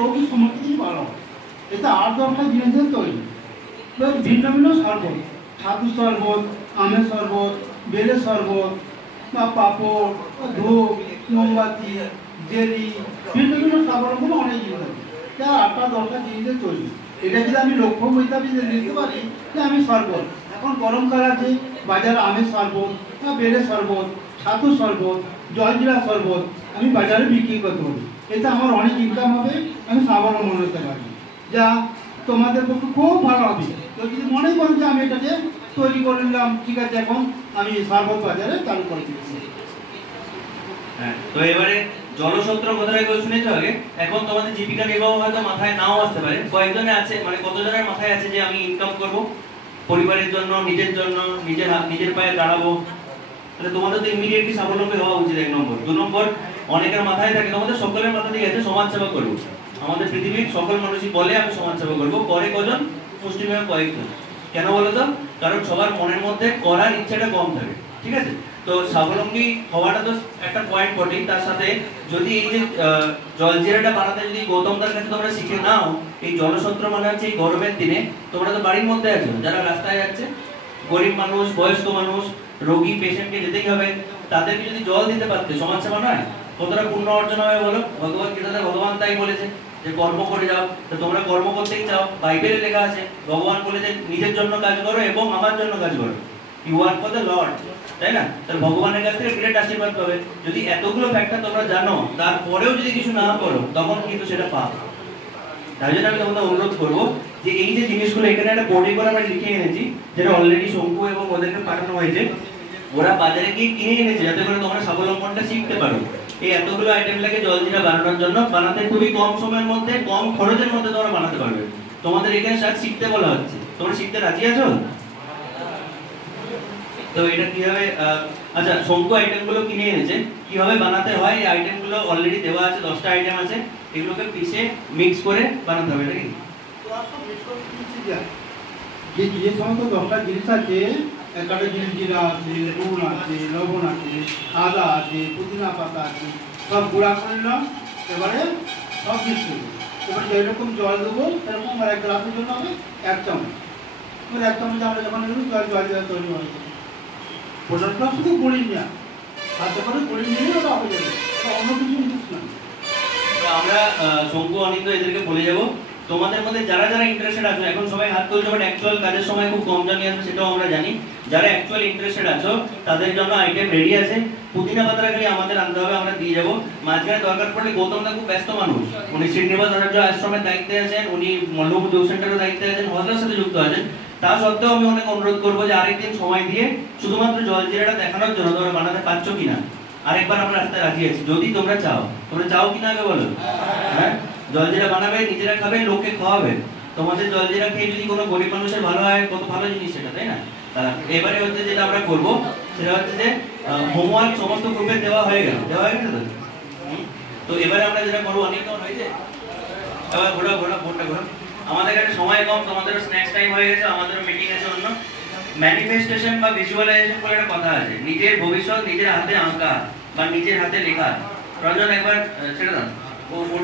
সমস্ত কিছু ভালো এটা ৮-১০টা জিনিসের তৈরি। ভিন্ন ভিন্ন শরবত, ছাতু শরবত, আমের শরবত, বেলের শরবত বা পাঁপড়, ধূপ, মোমবাতি, জেলি, ভিন্ন ভিন্ন সাবরকম অনেক জিনিস আছে যা ৮-১০টা জিনিসের তৈরি। এটা যদি আমি লক্ষ্য হিসাবে লিখতে পারি যে আমি শরবত, এখন গরমকাল আছে, বাজারে আমের শরবত বা বেলের শরবত, ছাতু শরবত, জলজিরা শরবত আমি বাজারে বিক্রি করতে পারি। এতে আমার অনেক ইনকাম হবে, আমি স্বাবলম্বন হতে পারি, যা তোমাদের পক্ষে খুব ভালো হবে। তো যদি মনে করো যে আমি এটাকে তৈরি করে নিলাম, ঠিক আছে, এখন আমি শরবত বাজারে চালু করে দিচ্ছি। হ্যাঁ, তো এবারে জলসূত্র কথাটা কেউ শুনেছো আগে? এখন তোমাদের জীবিকা নির্বাহ হয়তো মাথায় নাও আসতে পারে, কয়েকজনে আছে, মানে কতজনের মাথায় আছে যে আমি ইনকাম করব পরিবারের জন্য, নিজের পায়ে দাঁড়াবো। তাহলে তোমাদের তো ইমিডিয়েটলি স্বাবলম্বী হওয়া উচিত। ১ নম্বর। ২ নম্বর, অনেকের মাথায় থাকে, তোমাদের সকলের মাথা দিয়ে আছে সমাজ সেবা করবো। আমাদের পৃথিবীর সকল মানুষই বলে আমি সমাজ সেবা করবো, করে কজন? মুষ্টিমেয় কয়েকজন। কেন বলো তো? কারণ সবার মনের মধ্যে করার ইচ্ছাটা কম থাকে, ঠিক আছে? তো স্বাবলম্বী হওয়াটা তো একটা পয়েন্ট বটেই, তার সাথে যদি এই যে জলজিরাটা বানাতে যদি গৌতমদার কাছে তোমরা শিখে নাও, এই জলসূত্র মানে হচ্ছে এই গরমের দিনে তোমরা তো বাড়ির মধ্যে আছো, যারা রাস্তায় যাচ্ছে, গরিব মানুষ, বয়স্ক মানুষ, রোগী, পেশেন্টকে যেতেই হবে, তাদেরকে যদি জল দিতে পারতে, সমাজ সেবা নয়? কতটা পুণ্য অর্জন হবে বলো? ভগবত গীতাতে ভগবান তাই বলেছে যে কর্ম করে যাও। তো তোমরা কর্ম করতেই চাও, বাইবেলে লেখা আছে, ভগবান বলেছে নিজের জন্য কাজ করো এবং আমার জন্য কাজ করো, you work for the lord, তাই না? তাহলে ভগবানের কাছ থেকে গ্রেট আশীর্বাদ পাবে। যদি এতগুলো ফ্যাক্টর তোমরা জানো, তারপরেও যদি কিছু না করো, তখন কিন্তু সেটা পাপ। তাই জন্য আমি তোমাদের অনুরোধ করবো যে এই যে জিনিসগুলো এখানে একটা বোর্ডে করে আমরা লিখে এনেছি, যেটা অলরেডি শঙ্কু এবং ওদেরকে পাঠানো হয়েছে, ওরা বাজারে গিয়ে কিনে এনেছে যাতে করে তোমরা স্বাবলম্বনটা শিখতে পারো। এই এতগুলো আইটেম লাগে জলজিরা বানানোর জন্য, বানাতে খুবই কম সময়ের মধ্যে, কম খরচের মধ্যে তোমরা বানাতে পারবে। তোমাদের এখানে সাথে শিখতে বলা হচ্ছে, তোমরা শিখতে রাজি আছো? তো এটা কিভাবে, আচ্ছা, শঙ্কু আইটেমগুলো কিনে এনেছে, কিভাবে বানাতে হয় এই আইটেমগুলো অলরেডি দেওয়া আছে, 10টা আইটেম আছে, এগুলোকে পিষে মিক্স করে বানাতে হবে, নাকি? যে সমস্ত 10টা জিনিস আছে, একটা জিনিস জিরা আছে, নুন আছে, লবণ আছে, আদা আছে, পুদিনা পাতা আছে, সব গুঁড়া করে নিলাম। এবারে সব মিক্স করবো। এবারে যেরকম জল দেবো সেরকম 1 গ্লাসের জন্য হবে 1 চামচ। এবার 1 চামচ আমরা যখন জল তৈরি হয়ে যাবে, ওটা শুধু গুঁড়িয়ে নেওয়া, হাতে করে গুঁড়িয়ে নিলে ওটা হয়ে যাবে, অন্য কিছু জিনিস না। তো আমরা শঙ্কু অনিন্দ এদেরকে বলে যাব, তোমাদের মধ্যে যারা যারা ইন্টারেস্টেড আছো, এখন সবাই হাত তুলছো, বাট অ্যাকচুয়াল কাজের সময় খুব কম জানি আসবে, সেটাও আমরা জানি। যারা অ্যাকচুয়াল ইন্টারেস্টেড আছো তাদের জন্য আইটেম রেডি আছে। পুদিনা পাতাটা খালি আমাদের আনতে হবে, আমরা দিয়ে যাবো। মাঝখানে দরকার পড়লে, গৌতমদা খুব ব্যস্ত মানুষ, উনি শ্রীনিবাস আচার্য আশ্রমের দায়িত্বে আছেন, উনি মল্লভূ যোগ সেন্টারের দায়িত্বে আছেন, হজরার সাথে যুক্ত আছেন। তা সত্ত্বেও আমি অনেক অনুরোধ করবো যে আরেকদিন সময় দিয়ে শুধুমাত্র জলজিরাটা দেখানোর জন্য তোমরা বানাতে পারছো কিনা আরেকবার আমরা রাস্তায় রাজি আছি, যদি তোমরা চাও। তোমরা চাও কিনা আগে বলো? হ্যাঁ, জলজিরা বানাবে, নিজেরা খাবে, লোককে খাওয়াবে। তোমাদের জলজিরা খেয়ে যদি কোনো গরিব মানুষের ভালো হয়, কত ভালো জিনিস সেটা, তাই না? এবারে হচ্ছে যেটা আমরা করবো সেটা হচ্ছে যে হোমওয়ার্ক সমস্ত গ্রুপে দেওয়া হয়ে গেছে তো? তো এবারে আমরা যেটা করবো, অনেকক্ষণ হয়েছে, এবার ভোটটা ঘোরা। আমাদের কাছে সময় কম, তোমাদেরও স্ন্যাক্স টাইম হয়ে গেছে, আমাদেরও মিটিং আছে অন্য। ম্যানিফেস্টেশন বা ভিজুয়ালাইজেশন বলে একটা কথা আছে, নিজের ভবিষ্যৎ নিজের হাতে আঁকা বা নিজের হাতে লেখা। রঞ্জন একবার ছেড়ে দাও।